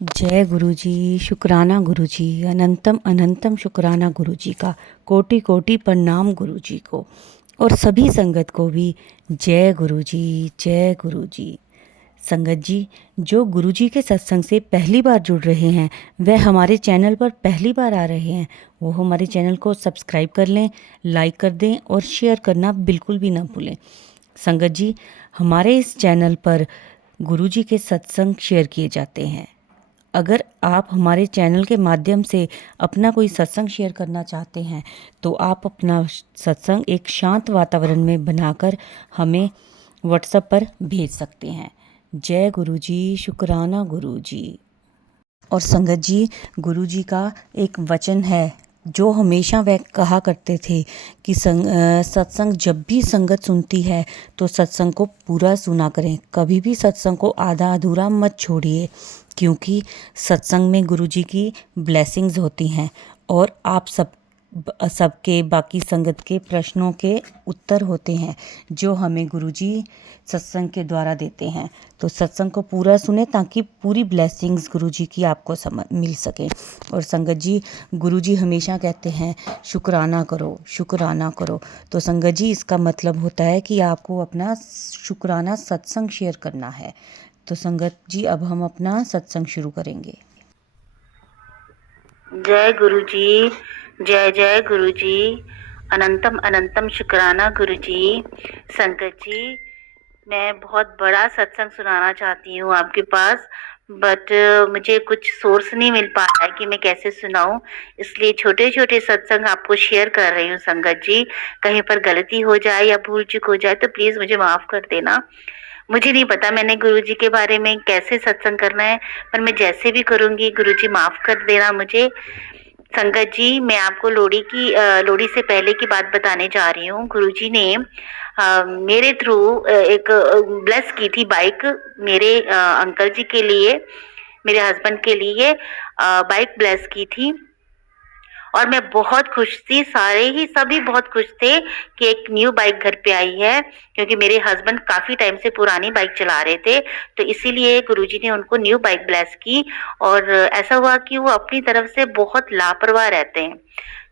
जय गुरुजी, शुक्राना गुरुजी, अनंतम अनंतम शुक्राना गुरुजी का। कोटि कोटि प्रणाम गुरुजी को। और सभी संगत को भी जय गुरुजी, जय गुरुजी। संगत जी, जो गुरुजी के सत्संग से पहली बार जुड़ रहे हैं, वह हमारे चैनल पर पहली बार आ रहे हैं, वो हमारे चैनल को सब्सक्राइब कर लें, लाइक कर दें और शेयर करना बिल्कुल भी ना भूलें। संगत जी, हमारे इस चैनल पर गुरुजी के सत्संग शेयर किए जाते हैं। अगर आप हमारे चैनल के माध्यम से अपना कोई सत्संग शेयर करना चाहते हैं, तो आप अपना सत्संग एक शांत वातावरण में बनाकर हमें व्हाट्सएप पर भेज सकते हैं। जय गुरुजी, शुक्राना गुरुजी। और संगत जी, गुरुजी का एक वचन है जो हमेशा वह कहा करते थे कि सत्संग जब भी संगत सुनती है तो सत्संग को पूरा सुना करें, कभी भी सत्संग को आधा अधूरा मत छोड़िए, क्योंकि सत्संग में गुरुजी की ब्लेसिंग्स होती हैं और आप सबके बाकी संगत के प्रश्नों के उत्तर होते हैं जो हमें गुरुजी सत्संग के द्वारा देते हैं। तो सत्संग को पूरा सुने ताकि पूरी ब्लेसिंग्स गुरुजी की आपको मिल सके। और संगत जी, गुरुजी हमेशा कहते हैं शुक्राना करो, शुक्राना करो। तो संगत जी, इसका मतलब होता है कि आपको अपना शुक्राना सत्संग शेयर करना है। तो संगत जी, अब हम अपना सत्संग शुरू करेंगे। जय गुरुजी, जय जय गुरुजी, अनंतम अनंतम शुक्राना गुरुजी। संगत जी, मैं बहुत बड़ा सत्संग सुनाना चाहती हूँ आपके पास, बट मुझे कुछ सोर्स नहीं मिल पा रहा है कि मैं कैसे सुनाऊं, इसलिए छोटे छोटे सत्संग आपको शेयर कर रही हूँ। संगत जी, कहीं पर गलती हो जाए या भूल चूक हो जाए तो प्लीज मुझे माफ कर देना। मुझे नहीं पता मैंने गुरुजी के बारे में कैसे सत्संग करना है, पर मैं जैसे भी करूंगी गुरुजी माफ कर देना मुझे। संगत जी, मैं आपको लोहड़ी से पहले की बात बताने जा रही हूँ। गुरुजी ने मेरे थ्रू एक ब्लेस की थी बाइक, मेरे अंकल जी के लिए, मेरे हस्बैंड के लिए बाइक ब्लेस की थी। और मैं बहुत खुश थी, सारे ही सभी बहुत खुश थे कि एक न्यू बाइक घर पे आई है, क्योंकि मेरे हस्बैंड काफी टाइम से पुरानी बाइक चला रहे थे, तो इसीलिए गुरुजी ने उनको न्यू बाइक ब्लेस की। और ऐसा हुआ कि वो अपनी तरफ से बहुत लापरवाह रहते हैं,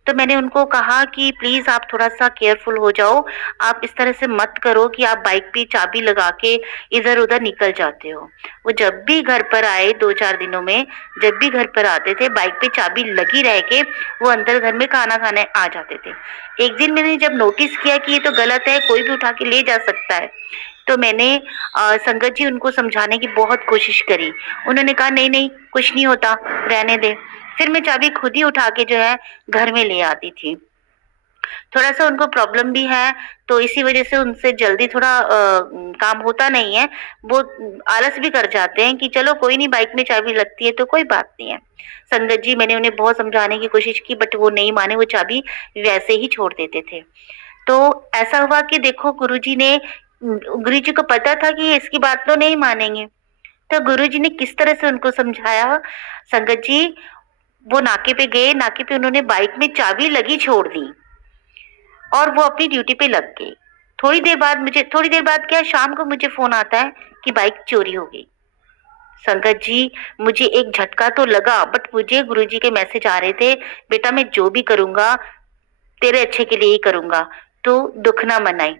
तो मैंने उनको कहा कि प्लीज आप थोड़ा सा केयरफुल हो जाओ, आप इस तरह से मत करो कि आप बाइक पे चाबी लगा के इधर उधर निकल जाते हो। वो जब भी घर पर आए 2-4 दिनों में, जब भी घर पर आते थे बाइक पे चाबी लगी रह के वो अंदर घर में खाना खाने आ जाते थे। एक दिन मैंने जब नोटिस किया कि ये तो गलत है, कोई भी उठा के ले जा सकता है, तो मैंने संगत जी उनको समझाने की बहुत कोशिश करी। उन्होंने कहा नहीं नहीं कुछ नहीं होता, रहने दे। फिर मैं चाबी खुद ही उठा के जो है घर में ले आती थी। थोड़ा सा उनको प्रॉब्लम भी है, तो इसी वजह से उनसे जल्दी थोड़ा काम होता नहीं है। वो आलस भी कर जाते हैं कि चलो कोई नहीं, बाइक में चाबी लगती है तो कोई बात नहीं है। संगत जी, मैंने उन्हें बहुत समझाने की कोशिश की, बट वो नहीं माने, वो चाबी वैसे ही छोड़ देते थे। तो ऐसा हुआ कि देखो गुरुजी को पता था कि ये इसकी बात तो नहीं मानेंगे, तो गुरुजी ने किस तरह से उनको समझाया। संगत जी, वो नाके पे गए, नाके पे उन्होंने बाइक में चाबी लगी छोड़ दी और वो अपनी ड्यूटी पे लग गई। थोड़ी देर बाद क्या, शाम को मुझे फोन आता है कि बाइक चोरी हो गई। संगत जी, मुझे एक झटका तो लगा, बट मुझे गुरुजी के मैसेज आ रहे थे, बेटा मैं जो भी करूंगा तेरे अच्छे के लिए ही करूंगा, तो दुख ना मनाई।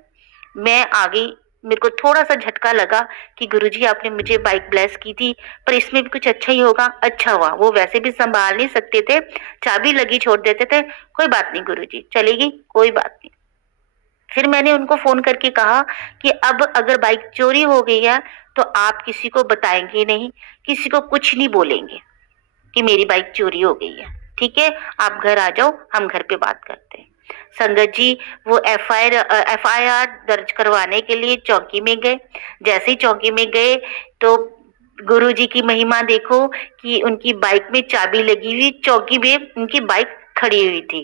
मैं आ गई। मेरे को थोड़ा सा झटका लगा कि गुरुजी आपने मुझे बाइक ब्लेस की थी, पर इसमें भी कुछ अच्छा ही होगा। अच्छा हुआ, वो वैसे भी संभाल नहीं सकते थे, चाबी लगी छोड़ देते थे। कोई बात नहीं गुरुजी, चलेगी, कोई बात नहीं। फिर मैंने उनको फोन करके कहा कि अब अगर बाइक चोरी हो गई है तो आप किसी को बताएंगे नहीं, किसी को कुछ नहीं बोलेंगे कि मेरी बाइक चोरी हो गई है, ठीक है? आप घर आ जाओ, हम घर पे बात करते हैं। संगत जी, वो एफआईआर दर्ज करवाने के लिए चौकी में गए। जैसे ही चौकी में गए तो गुरुजी की महिमा देखो कि उनकी बाइक में चाबी लगी हुई, चौकी में उनकी बाइक खड़ी हुई थी।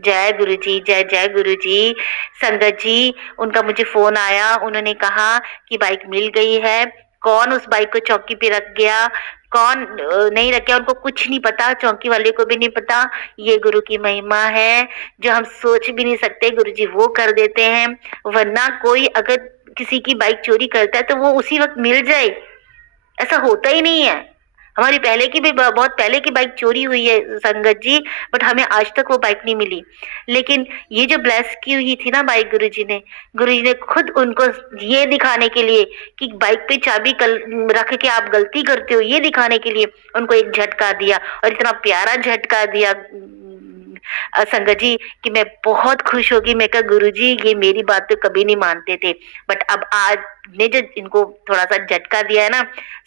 जय गुरुजी, जय जय गुरुजी। संगत जी, उनका मुझे फोन आया, उन्होंने कहा कि बाइक मिल गई है। कौन उस बाइक को चौकी पे रख गया, कौन नहीं रख गया, उनको कुछ नहीं पता, चौकी वाले को भी नहीं पता। ये गुरु की महिमा है, जो हम सोच भी नहीं सकते गुरुजी वो कर देते हैं। वरना कोई अगर किसी की बाइक चोरी करता है तो वो उसी वक्त मिल जाए, ऐसा होता ही नहीं है। हमारी पहले की भी बहुत पहले की बाइक चोरी हुई है संगत जी, बट हमें आज तक वो बाइक नहीं मिली। लेकिन ये जो ब्लेस की हुई थी ना बाइक गुरुजी ने खुद उनको ये दिखाने के लिए कि बाइक पे चाबी रख के आप गलती करते हो, ये दिखाने के लिए उनको एक झटका दिया, और इतना प्यारा झटका दिया संगत जी कि मैं बहुत खुश होगी। मैं कहा गुरुजी ये मेरी बात तो कभी नहीं मानते थे, बट अब आज ने जो इनको थोड़ा सा झटका दिया है ना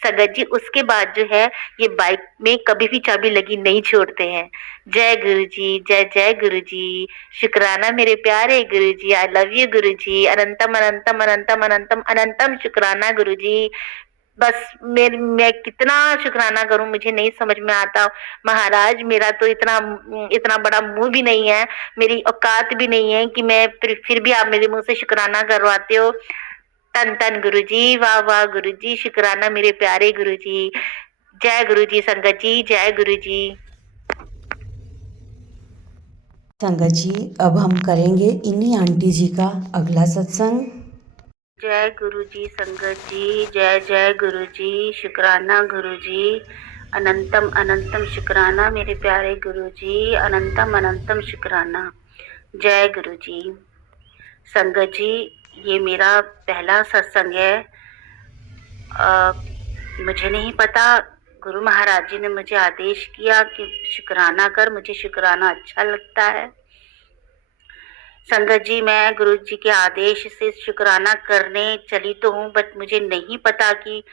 संगत जी, उसके बाद जो है ये बाइक में कभी भी चाबी लगी नहीं छोड़ते हैं। जय गुरुजी, जय जय गुरुजी, शुक्राना मेरे प्यारे गुरुजी, आई लव यू गुरुजी, अनंतम अनंतम अनंतम अनंतम अनंतम शुक्राना गुरुजी। बस मैं कितना शुक्राना करूं मुझे नहीं समझ में आता महाराज। मेरा तो इतना इतना बड़ा मुंह भी नहीं है, मेरी औकात भी नहीं है कि मैं फिर भी आप मेरे मुंह से शुक्राना करवाते हो। तन तन गुरुजी, वाह वाह गुरुजी, शुक्राना मेरे प्यारे गुरुजी। जय गुरुजी संगत जी, जय गुरुजी। संगत जी अब हम करेंगे इन्हीं आंटी जी का अगला सत्संग। जय गुरुजी संगत जी, जय जय गुरुजी, शुक्राना गुरुजी, अनंतम अनंतम शुक्राना मेरे प्यारे गुरुजी, अनंतम अनंतम शुक्राना। जय गुरुजी। संगत जी ये मेरा पहला सत्संग है। मुझे नहीं पता, गुरु महाराज जी ने मुझे आदेश किया कि शुक्राना कर, मुझे शुक्राना अच्छा लगता है। संगत जी मैं गुरु जी के आदेश से शुक्राना करने चली तो हूँ, बट मुझे नहीं पता कि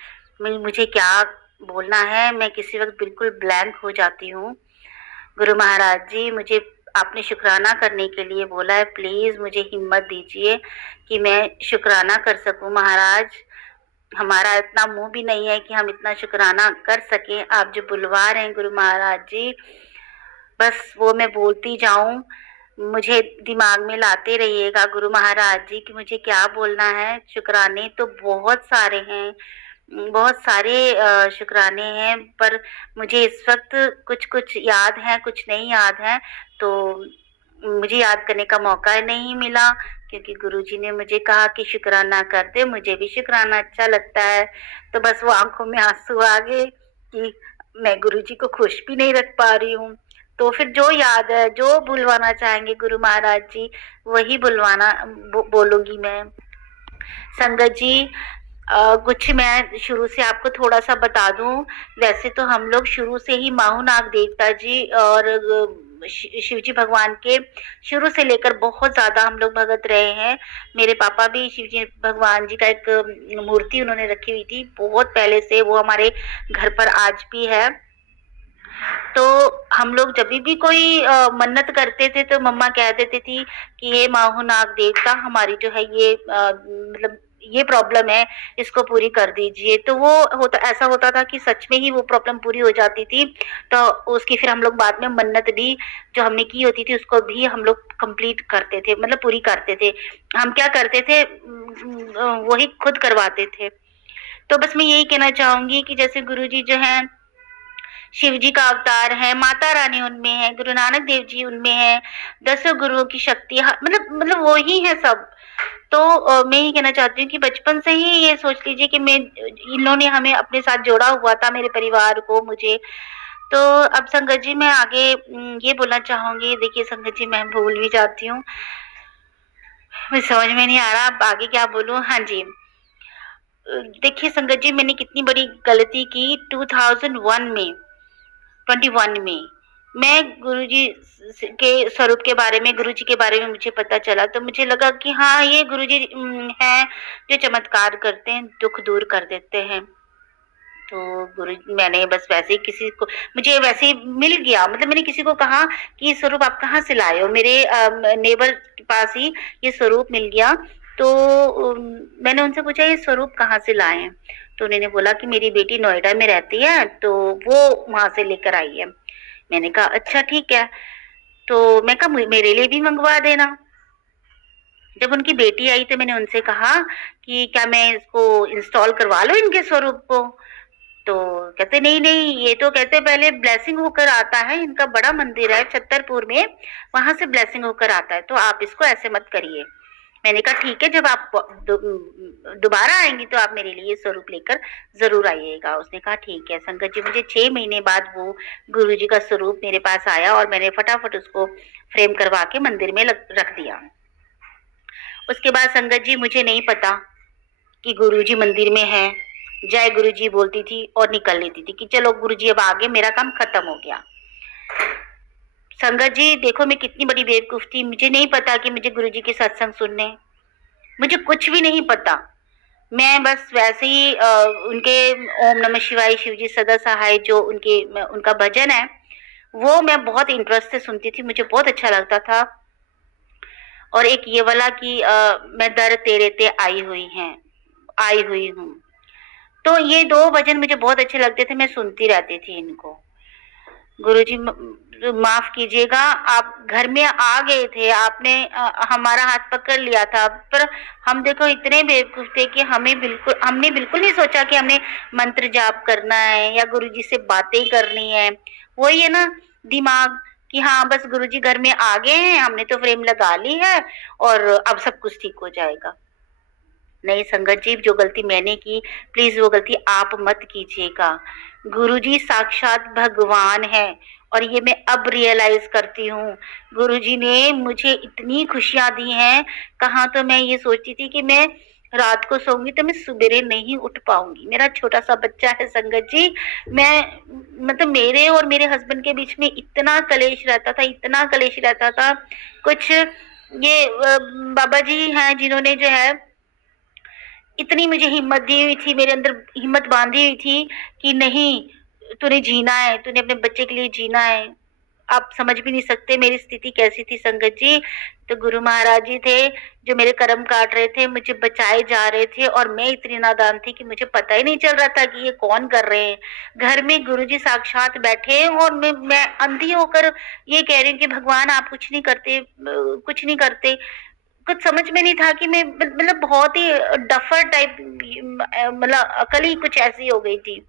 मुझे क्या बोलना है। मैं किसी वक्त बिल्कुल ब्लैंक हो जाती हूँ। गुरु महाराज जी मुझे आपने शुक्राना करने के लिए बोला है, प्लीज मुझे हिम्मत दीजिए कि मैं शुक्राना कर सकूं। महाराज हमारा इतना मुंह भी नहीं है कि हम इतना शुक्राना कर सकें। आप जो बुलवा रहे हैं गुरु महाराज जी, बस वो मैं बोलती जाऊं, मुझे दिमाग में लाते रहिएगा गुरु महाराज जी कि मुझे क्या बोलना है। शुक्राने तो बहुत सारे हैं, बहुत सारे शुक्राने हैं, पर मुझे इस वक्त कुछ कुछ याद है, कुछ नहीं याद है, तो मुझे याद करने का मौका नहीं मिला, क्योंकि गुरुजी ने मुझे कहा कि शुक्राना कर दे। मुझे भी शुक्राना अच्छा लगता है, तो बस वो आंखों में आंसू आ गए कि मैं गुरुजी को खुश भी नहीं रख पा रही हूँ। तो फिर जो याद है, जो बुलवाना चाहेंगे गुरु महाराज जी, वही बुलवाना बोलूंगी मैं। संगत जी कुछ मैं शुरू से आपको थोड़ा सा बता दूं। वैसे तो हम लोग शुरू से ही माहू नाग देवता जी और शिव जी भगवान के शुरू से लेकर बहुत ज्यादा हम लोग भगत रहे हैं। मेरे पापा भी शिव जी भगवान जी का एक मूर्ति उन्होंने रखी हुई थी बहुत पहले से, वो हमारे घर पर आज भी है। तो हम लोग जब भी कोई मन्नत करते थे तो मम्मा कह देती थी कि हे माहू नाग देवता हमारी जो है ये मतलब ये प्रॉब्लम है, इसको पूरी कर दीजिए। तो वो ऐसा होता था कि सच में ही वो प्रॉब्लम पूरी हो जाती थी। तो उसकी फिर हम लोग बाद में मन्नत भी जो हमने की होती थी उसको भी हम लोग कंप्लीट करते थे, मतलब पूरी करते थे। हम क्या करते थे वही खुद करवाते थे। तो बस मैं यही कहना चाहूंगी कि जैसे गुरुजी जो है शिव जी का अवतार है, माता रानी उनमें है, गुरु नानक देव जी उनमें है, 10 गुरुओं की शक्ति मतलब वो ही है सब। तो मैं ये कहना चाहती हूँ कि बचपन से ही ये सोच लीजिए कि मैं इन्होंने हमें अपने साथ जोड़ा हुआ था, मेरे परिवार को, मुझे। तो अब संगत जी मैं आगे ये बोलना चाहूंगी। देखिए संगत जी मैं भूल भी जाती हूँ, मुझे समझ में नहीं आ रहा अब आगे क्या बोलूं। हाँ जी देखिए संगत जी मैंने कितनी बड़ी गलती की 2001 में 21 में। मैं गुरुजी के स्वरूप के बारे में, गुरुजी के बारे में मुझे पता चला, तो मुझे लगा कि हाँ ये गुरुजी हैं जो चमत्कार करते हैं, दुख दूर कर देते हैं। तो गुरु मैंने बस वैसे ही किसी को, मुझे वैसे ही मिल गया, मतलब मैंने किसी को कहा कि ये स्वरूप आप कहाँ से लाए हो, मेरे नेबर के पास ही ये स्वरूप मिल गया। तो मैंने उनसे पूछा ये स्वरूप कहाँ से लाए हैं, तो उन्होंने बोला कि मेरी बेटी नोएडा में रहती है तो वो वहां से लेकर आई है। मैंने कहा अच्छा ठीक है, तो मैं कहा मेरे लिए भी मंगवा देना। जब उनकी बेटी आई तो मैंने उनसे कहा कि क्या मैं इसको इंस्टॉल करवा लूं इनके स्वरूप को। तो कहते नहीं नहीं, ये तो कहते पहले ब्लेसिंग होकर आता है, इनका बड़ा मंदिर है छतरपुर में, वहां से ब्लेसिंग होकर आता है, तो आप इसको ऐसे मत करिए। मैंने कहा ठीक है, जब आप दोबारा आएंगी तो आप मेरे लिए स्वरूप लेकर जरूर आइएगा। उसने कहा ठीक है। संगत जी, मुझे 6 महीने बाद वो गुरु जी का स्वरूप मेरे पास आया और मैंने फटाफट उसको फ्रेम करवा के मंदिर में रख दिया। उसके बाद संगत जी, मुझे नहीं पता कि गुरु जी मंदिर में है। जय गुरु जी बोलती थी और निकल लेती थी कि चलो गुरु जी अब आगे, मेरा काम खत्म हो गया। संगत जी देखो, मैं कितनी बड़ी बेवकूफ थी। मुझे नहीं पता कि मुझे गुरु जी के सत्संग सुनने, मुझे कुछ भी नहीं पता। मैं बस वैसे ही उनके ओम नमः शिवाय शिवजी सदा सहाय जो उनका भजन है, वो मैं बहुत इंटरेस्ट से सुनती थी, मुझे बहुत अच्छा लगता था। और एक ये वाला कि मैं दर तेरे ते आई हुई हूँ। तो ये 2 भजन मुझे बहुत अच्छे लगते थे, मैं सुनती रहती थी इनको। गुरुजी माफ कीजिएगा, आप घर में आ गए थे, आपने हमारा हाथ पकड़ लिया था, पर हम देखो इतने बेवकूफ थे कि हमने बिल्कुल नहीं सोचा कि हमने मंत्र जाप करना है या गुरुजी से बातें करनी है। वही है ना दिमाग कि हाँ बस गुरुजी घर में आ गए हैं, हमने तो फ्रेम लगा ली है और अब सब कुछ ठीक हो जाएगा। नहीं संगत जी, जो गलती मैंने की, प्लीज वो गलती आप मत कीजिएगा। गुरुजी साक्षात भगवान है और ये मैं अब रियलाइज करती हूँ। गुरुजी ने मुझे इतनी खुशियां दी हैं। कहाँ तो मैं ये सोचती थी कि मैं रात को सोऊंगी तो मैं सुबेरे नहीं उठ पाऊंगी। मेरा छोटा सा बच्चा है संगत जी, मैं मतलब मेरे और मेरे हस्बैंड के बीच में इतना कलेश रहता था, इतना कलेश रहता था। कुछ ये बाबा जी हैं जिन्होंने जो है इतनी मुझे हिम्मत दी हुई थी, मेरे अंदर हिम्मत बांधी हुई थी कि नहीं, तूने जीना है, तूने अपने बच्चे के लिए जीना है। आप समझ भी नहीं सकते मेरी स्थिति कैसी थी संगत जी। तो गुरु महाराज जी थे जो मेरे कर्म काट रहे थे, मुझे बचाए जा रहे थे और मैं इतनी नादान थी कि मुझे पता ही नहीं चल रहा था कि ये कौन कर रहे हैं। घर में गुरु जी साक्षात बैठे और मैं अंधी होकर ये कह रही हूँ कि भगवान आप कुछ नहीं करते, कुछ नहीं करते। कुछ समझ में नहीं था कि मैं मतलब बहुत ही डफर टाइप, मतलब अकल ही कुछ ऐसी हो गई थी।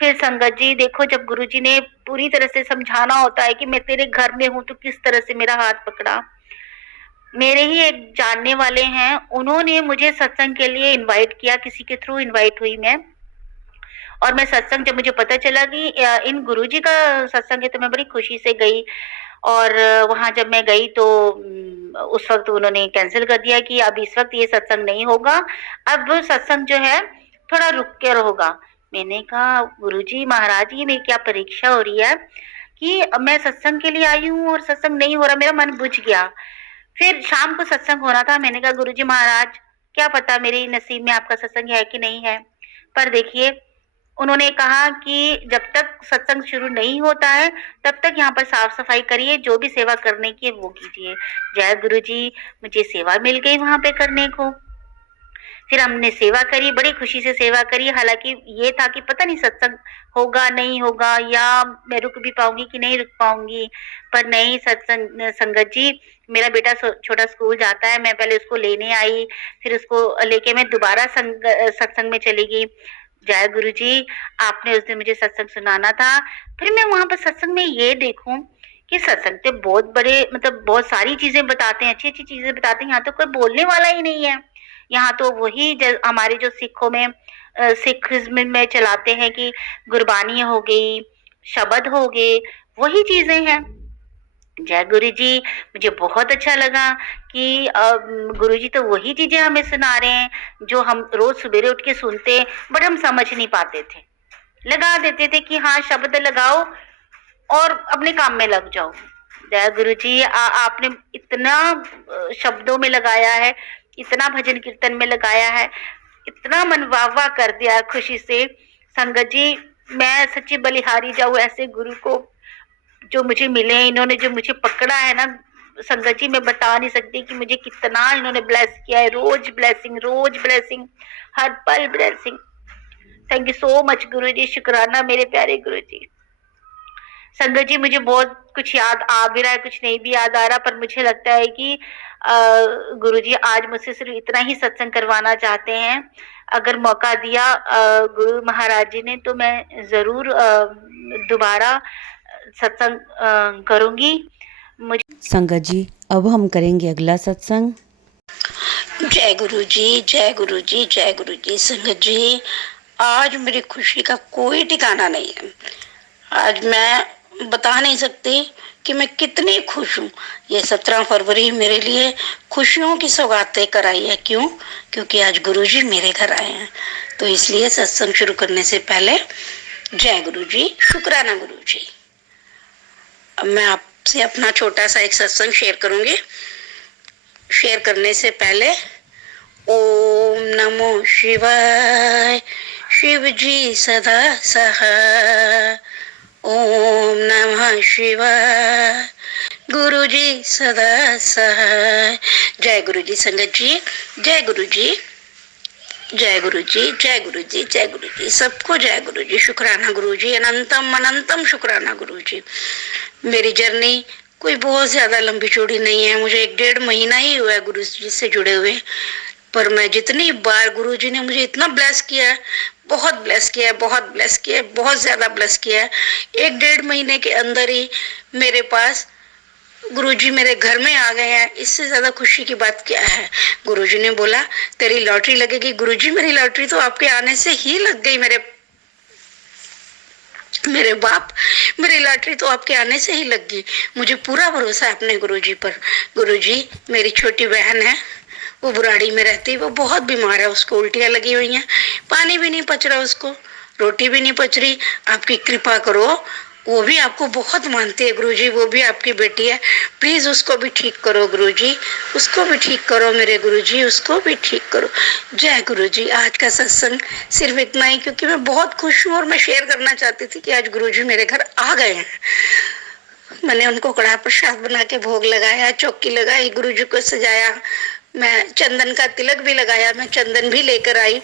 फिर संगत जी देखो, जब गुरुजी ने पूरी तरह से समझाना होता है कि मैं तेरे घर में हूं, तो किस तरह से मेरा हाथ पकड़ा। मेरे ही एक जानने वाले हैं, उन्होंने मुझे सत्संग के लिए इनवाइट किया, किसी के थ्रू इनवाइट हुई मैं। और मैं सत्संग, जब मुझे पता चला कि इन गुरुजी का सत्संग है, तो मैं बड़ी खुशी से गई। और वहां जब मैं गई तो उस वक्त उन्होंने कैंसिल कर दिया कि अब इस वक्त ये सत्संग नहीं होगा, अब सत्संग जो है थोड़ा रुक कर होगा। मैंने कहा गुरुजी महाराज, ये मेरी क्या परीक्षा हो रही है कि मैं सत्संग के लिए आई हूँ और सत्संग नहीं हो रहा। मेरा मन बुझ गया। फिर शाम को सत्संग होना था। मैंने कहा गुरुजी महाराज, क्या पता मेरे नसीब में आपका सत्संग है कि नहीं है, पर देखिए, उन्होंने कहा कि जब तक सत्संग शुरू नहीं होता है तब तक यहाँ पर साफ सफाई करिए, जो भी सेवा करने की है वो कीजिए। जय गुरु जी, मुझे सेवा मिल गई वहां पे करने को। फिर हमने सेवा करी, बड़ी खुशी से सेवा करी। हालांकि ये था कि पता नहीं सत्संग होगा नहीं होगा, या मैं रुक भी पाऊंगी कि नहीं रुक पाऊंगी। पर नहीं, सत्संग संगत जी, मेरा बेटा छोटा स्कूल जाता है, मैं पहले उसको लेने आई, फिर उसको लेके मैं दोबारा सत्संग में चली गई। जय गुरु जी, आपने उस दिन मुझे सत्संग सुनाना था। फिर मैं वहां पर सत्संग में ये देखूं कि सत्संग तो बहुत बड़े, मतलब बहुत सारी चीजें बताते हैं, अच्छी अच्छी चीजें बताते हैं, यहाँ तो कोई बोलने वाला ही नहीं है। यहाँ तो वही हमारे जो सिखों में सिखिज्म में चलाते हैं कि गुरबानी हो गई, शब्द हो गए, वही चीजें हैं। जय गुरु जी, मुझे बहुत अच्छा लगा कि गुरु जी तो वही चीजें हमें सुना रहे हैं जो हम रोज सवेरे उठ के सुनते, बट हम समझ नहीं पाते थे। लगा देते थे कि हाँ शब्द लगाओ और अपने काम में लग जाओ। जय गुरु जी, आपने इतना शब्दों में लगाया है, इतना भजन कीर्तन में लगाया है, इतना मन वाह कर दिया खुशी से। संगत जी, मैं सच्ची बलिहारी जाऊं ऐसे गुरु को जो मुझे मिले। इन्होंने जो मुझे पकड़ा है ना संगत जी, मैं बता नहीं सकती कि मुझे कितना इन्होंने ब्लेस किया है। रोज ब्लेसिंग, हर पल blessing. Thank you so much गुरु जी, शुक्राना मेरे प्यारे गुरु जी। संगत जी, मुझे बहुत कुछ याद आ भी रहा है, कुछ नहीं भी याद आ रहा, पर मुझे लगता है कि गुरुजी आज मुझसे सिर्फ इतना ही सत्संग करवाना चाहते हैं। अगर मौका दिया गुरु महाराज जी ने, तो मैं जरूर दोबारा सत्संग करूंगी। मुझे संगत जी, अब हम करेंगे अगला सत्संग। जय गुरु जी, जय गुरु जी, जय गुरु जी। संगत जी, आज मेरी खुशी का कोई ठिकाना नहीं है। आज मैं बता नहीं सकती कि मैं कितनी खुश हूँ। ये 17 फरवरी मेरे लिए खुशियों की सौगात लेकर आई है। क्यों? क्योंकि आज गुरुजी मेरे घर आए हैं। तो इसलिए सत्संग शुरू करने से पहले जय गुरु जी, शुक्राना गुरु जी। अब मैं आपसे अपना छोटा सा एक सत्संग शेयर करूंगी। शेयर करने से पहले ओम नमो शिवाय, शिव जी सदा सहाय। ओम नमः शिवाय, गुरु जी सदा सहाय। जय गुरु जी। संगत जी, जय गुरु जी, जय गुरु जी, जय गुरु जी, जय गुरु जी। सबको जय गुरु जी, शुक्राना गुरु जी, अनंतम अनंतम शुक्राना गुरु जी। मेरी जर्नी कोई बहुत ज्यादा लंबी चौड़ी नहीं है। मुझे 1-1.5 महीना ही हुआ है गुरु जी से जुड़े हुए। पर मैं जितनी बार गुरु जी ने मुझे इतना ब्लेस किया है, बहुत ब्लेस किया है, बहुत ब्लेस किया है, बहुत ज्यादा ब्लेस किया है। 1-1.5 महीने के अंदर ही मेरे पास गुरुजी मेरे घर में आ गए हैं। इससे ज्यादा खुशी की बात क्या है। गुरुजी ने बोला तेरी लॉटरी लगेगी। गुरुजी मेरी लॉटरी तो आपके आने से ही लग गई। मेरे मेरे बाप, मेरी लॉटरी तो आपके आने से ही लग गई। मुझे पूरा भरोसा है अपने गुरुजी पर। गुरुजी, मेरी छोटी बहन है, वो बुराड़ी में रहती है, वो बहुत बीमार है, उसको उल्टियां लगी हुई हैं, पानी भी नहीं पच रहा उसको, रोटी भी नहीं पच रही। आपकी कृपा करो। वो भी आपको बहुत मानती है गुरुजी, वो भी आपकी बेटी है। प्लीज उसको भी ठीक करो गुरुजी, उसको भी ठीक करो मेरे गुरुजी, उसको भी ठीक करो। जय गुरुजी। आज का सत्संग सिर्फ इतना ही, क्योंकि मैं बहुत खुश हूँ और मैं शेयर करना चाहती थी कि आज गुरुजी मेरे घर आ गए हैं। मैंने उनको कड़ा प्रसाद बना के भोग लगाया, चौकी लगाई, गुरुजी को सजाया, मैं चंदन का तिलक भी लगाया, मैं चंदन भी लेकर आई।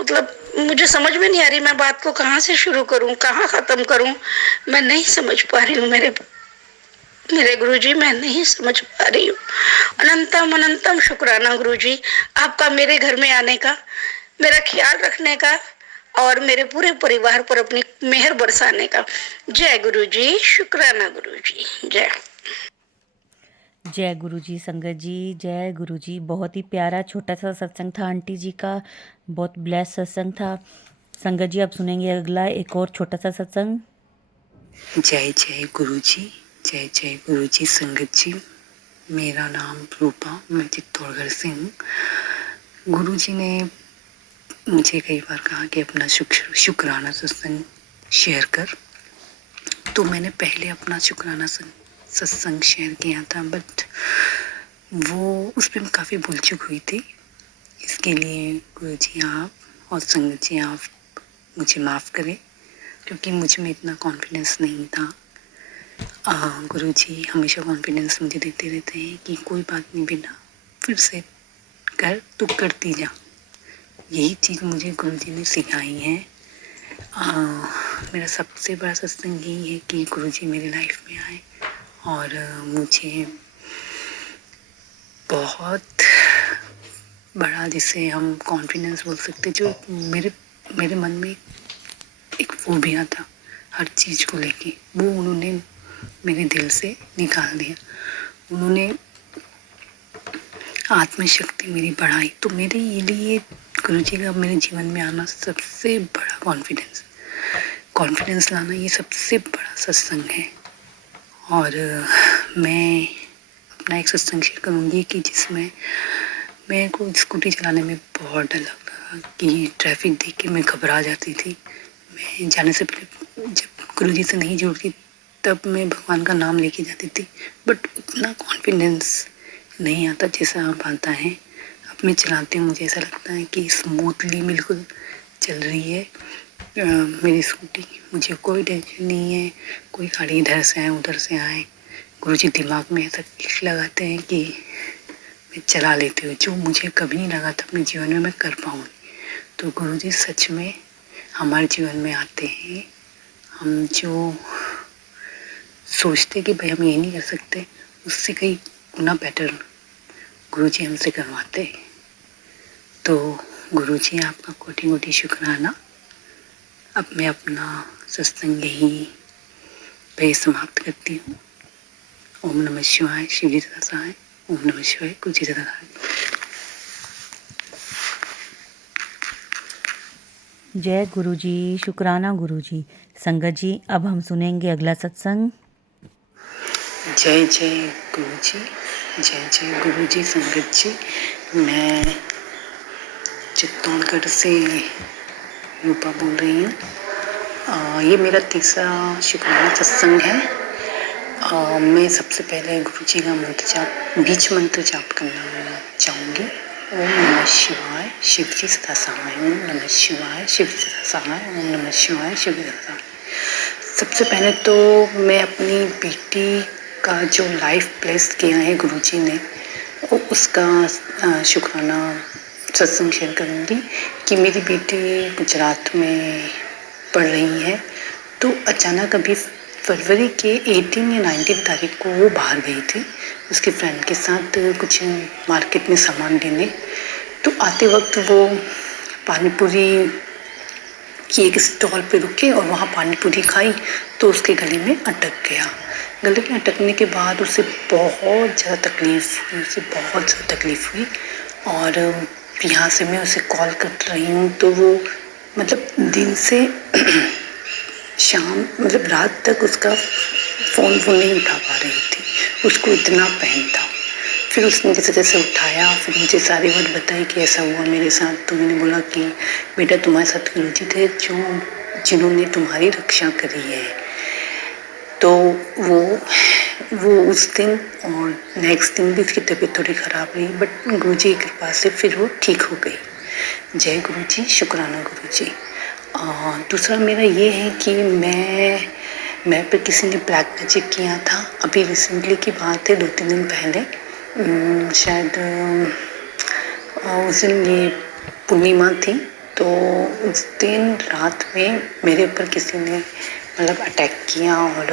मतलब मुझे समझ में नहीं आ रही मैं बात को कहाँ से शुरू करूं, कहाँ खत्म करूं। मैं नहीं समझ पा रही हूँ मेरे मेरे गुरुजी, मैं नहीं समझ पा रही हूँ। अनंतम अनंतम शुक्राना गुरुजी, आपका मेरे घर में आने का, मेरा ख्याल रखने का और मेरे पूरे परिवार पर अपनी मेहर बरसाने का। जय गुरुजी, शुक्राना गुरुजी, जय। जय गुरु जी। संगत जी, जय गुरु जी। बहुत ही प्यारा छोटा सा सत्संग था आंटी जी का, बहुत ब्लेस सत्संग था। संगत जी, अब सुनेंगे अगला एक और छोटा सा सत्संग। जय जय गुरु जी, जय जय गुरु जी। संगत जी, मेरा नाम रूपा, मैं चित्तौड़गढ़ से हूँ। गुरु जी ने मुझे कई बार कहा कि अपना शुक्राना सत्संग शेयर कर। तो मैंने पहले अपना शुक्राना सत्संग शेयर किया था, बट वो उसमें काफ़ी भूल चूक हुई थी। इसके लिए गुरु जी आप और संगत जी आप मुझे माफ़ करें, क्योंकि मुझ में इतना कॉन्फिडेंस नहीं था। गुरु जी हमेशा कॉन्फिडेंस मुझे देते रहते हैं कि कोई बात नहीं बेटा, फिर से कर, तू करती जा। यही चीज़ मुझे गुरु जी ने सिखाई है। मेरा सबसे बड़ा सत्संग यही है कि गुरु जी मेरी लाइफ में आए और मुझे बहुत बड़ा, जिसे हम कॉन्फिडेंस बोल सकते, जो मेरे मन में एक फोबिया था हर चीज़ को लेके, वो उन्होंने मेरे दिल से निकाल दिया। उन्होंने आत्मशक्ति मेरी बढ़ाई। तो मेरे लिए गुरु जी का मेरे जीवन में आना सबसे बड़ा कॉन्फिडेंस लाना, ये सबसे बड़ा सत्संग है। और मैं अपना एक सत्संग शेयर करूँगी कि जिसमें मेरे को स्कूटी चलाने में बहुत डर लगता था कि ट्रैफिक देख के मैं घबरा जाती थी। मैं जाने से पहले जब गुरु जी से नहीं जुड़ती तब मैं भगवान का नाम लेके जाती थी, बट उतना कॉन्फिडेंस नहीं आता जैसा आप आता है। अब मैं चलाती हूँ, मुझे ऐसा लगता है कि स्मूथली बिल्कुल चल रही है मेरी स्कूटी। मुझे कोई टेंशन नहीं है, कोई गाड़ी इधर से आए उधर से आए। गुरुजी दिमाग में ऐसा क्लिक लगाते हैं कि मैं चला लेती हूँ, जो मुझे कभी नहीं लगा था अपने जीवन में मैं कर पाऊँगी। तो गुरुजी सच में हमारे जीवन में आते हैं। हम जो सोचते कि भाई हम ये नहीं कर सकते, उससे कई गुना बेटर गुरुजी हमसे करवाते हैं। तो गुरुजी आपका कोटि कोटि शुक्राना। अब मैं अपना सत्संग यहीं पे समाप्त करती हूँ। ओम नमः शिवाय, शिव जी सदा सहाय। ओम नमः शिवाय, गुरु जी सदा सहाय। जय गुरु जी, शुक्राना गुरु जी। संगत जी, अब हम सुनेंगे अगला सत्संग। जय जय गुरु जी, जय जय गुरु जी। संगत जी, मैं चित्तौड़गढ़ से रूपा बोल रही हूँ। ये मेरा तीसरा शुक्राना सत्संग है। मैं सबसे पहले गुरु जी का मंत्र जाप, बीच मंत्र जाप करना चाहूँगी। ओम नमः शिवाय, शिव जी सदा सहाय। ओम नमः शिवाय, शिव जी सदा सहाय। ओम नमः शिवाय, शिव जी सदा सहाय। सबसे पहले तो मैं अपनी बेटी का जो लाइफ ब्लेस किया है गुरु जी ने, उसका शुक्राना सत्संग शेयर करूँगी कि मेरी बेटी गुजरात में पढ़ रही है। तो अचानक अभी फरवरी के 18 या 19 तारीख को वो बाहर गई थी उसकी फ्रेंड के साथ कुछ मार्केट में सामान लेने। तो आते वक्त वो पानीपुरी की एक स्टॉल पे रुके और वहाँ पानीपुरी खाई तो उसके गले में अटक गया। गले में अटकने के बाद उसे बहुत ज़्यादा तकलीफ़ हुई और यहाँ से मैं उसे कॉल कर रही हूँ तो वो मतलब दिन से शाम मतलब रात तक उसका फ़ोन वो नहीं उठा पा रही थी, उसको इतना पेन था। फिर उसने जैसे जैसे उठाया फिर मुझे सारी बात बताई कि ऐसा हुआ मेरे साथ। तो मैंने बोला कि बेटा तुम्हारे साथ गुरुजी थे जिन्होंने तुम्हारी रक्षा करी है। तो वो उस दिन और नेक्स्ट दिन भी उसकी तबीयत थोड़ी ख़राब रही बट गुरुजी की कृपा से फिर वो ठीक हो गई। जय गुरु जी, शुक्राना गुरु जी। दूसरा मेरा ये है कि मैं पे किसी ने ब्लैक मैजिक किया था। अभी रिसेंटली की बात है, 2-3 दिन पहले शायद उस दिन ये पूर्णिमा थी। तो उस दिन रात में मेरे ऊपर किसी ने मतलब अटैक किया और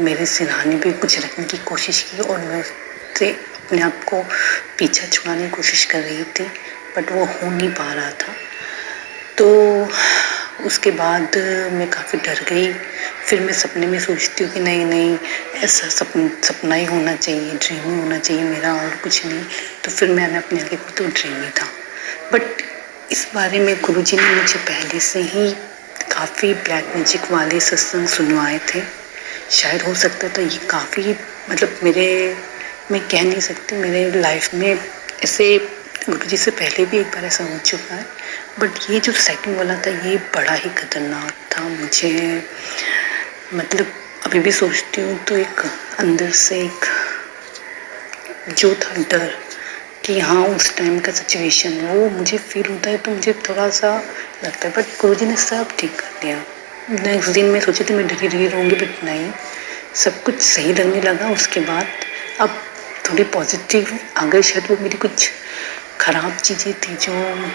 मेरे सिरहाने पे कुछ रखने की कोशिश की और मैं उससे अपने आप को पीछा छुड़ाने की कोशिश कर रही थी बट वो हो नहीं पा रहा था। तो उसके बाद मैं काफ़ी डर गई। फिर मैं सपने में सोचती हूँ कि नहीं ऐसा सपना ही होना चाहिए, ड्रीम ही होना चाहिए मेरा और कुछ नहीं। तो फिर मैंने अपने आगे को तो ड्रीम ही था। बट इस बारे में गुरुजी ने मुझे पहले से ही काफ़ी ब्लैक मैजिक वाले सत्संग सुनवाए थे। शायद हो सकता था ये काफ़ी मतलब मैं कह नहीं सकती मेरे लाइफ में ऐसे गुरुजी से पहले भी एक बार ऐसा हो चुका है बट ये जो सेकंड वाला था ये बड़ा ही खतरनाक था। मुझे मतलब अभी भी सोचती हूँ तो एक अंदर से एक जो था डर कि हाँ उस टाइम का सिचुएशन वो मुझे फील होता है तो मुझे थोड़ा सा लगता है बट गुरुजी ने सब ठीक कर दिया। नेक्स्ट दिन मैं सोची थी मैं डरी रहूँगी बट नहीं, सब कुछ सही लगने लगा। उसके बाद अब थोड़ी पॉजिटिव आ गई। शायद वो मेरी कुछ ख़राब चीज़ें थी जो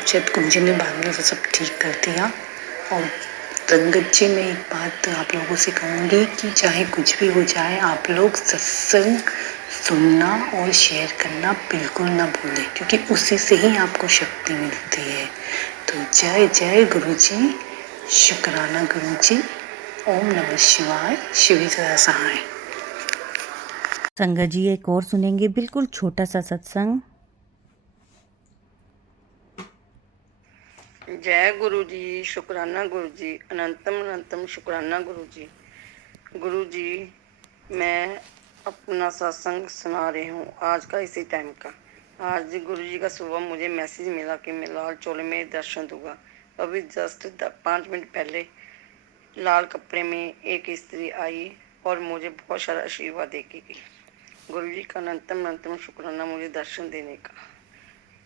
शायद गुरुजी ने बाद में वो सब ठीक कर दिया। और संगत जी मैं एक बात आप लोगों से कहूँगी कि चाहे कुछ भी हो जाए आप लोग सत्संग सुनना और शेयर करना बिल्कुल ना भूलें क्योंकि उसी से ही आपको शक्ति मिलती है। तो जय जय गुरु जी, शुक्राना गुरु जी। ओम नमः शिवाय, शिव सदा सहाय। संगत जी, एक और सुनेंगे बिल्कुल छोटा सा सत्संग। जय गुरु जी, शुक्राना गुरु जी, अनंतम अनंतम शुक्राना गुरु जी। गुरु जी, मैं अपना सत्संग सुना रही हूँ आज का इसी टाइम का। आज गुरु जी का सुबह मुझे मैसेज मिला कि मैं लाल चोले में दर्शन दूंगा। अभी जस्ट 5 मिनट पहले लाल कपड़े में एक स्त्री आई और मुझे बहुत सारा आशीर्वाद देगी। गुरु जी का अनंतम अनंतम शुक्राना मुझे दर्शन देने का।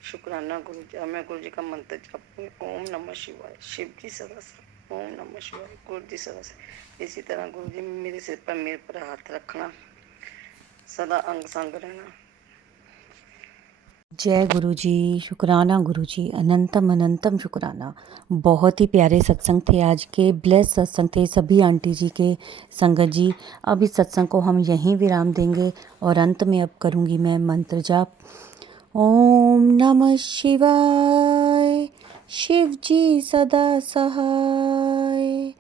शुक्राना गुरु जी। मैं गुरु जी का मंत्र जपूंगी, ओम नमः शिवाय, शिव जी सदा सहाय। ओम नमः शिवाय, गुरु जी सदा सहाय। इसी तरह गुरु जी मेरे सिर पर मेरे पर हाथ रखना, सदा अंग संग रहना। जय गुरु जी, शुक्राना गुरु जी, अनंतम अनंतम शुक्राना। बहुत ही प्यारे सत्संग थे आज के, ब्लेस सत्संग थे सभी आंटी जी के। संगत जी, अब इस सत्संग को हम यहीं विराम देंगे और अंत में अब करूँगी मैं मंत्र जाप। ओम नमः शिवाय, शिव जी सदा सहाय।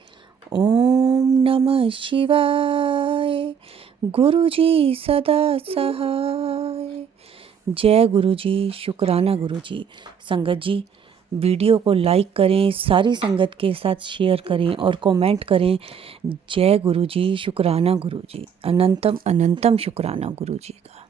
ओम नमः शिवाय, गुरु जी सदा सहाय। जय गुरु जी, शुक्राना गुरु जी। संगत जी, वीडियो को लाइक करें, सारी संगत के साथ शेयर करें और कमेंट करें। जय गुरु जी, शुक्राना गुरु जी, अनंतम अनंतम शुक्राना गुरु जी का।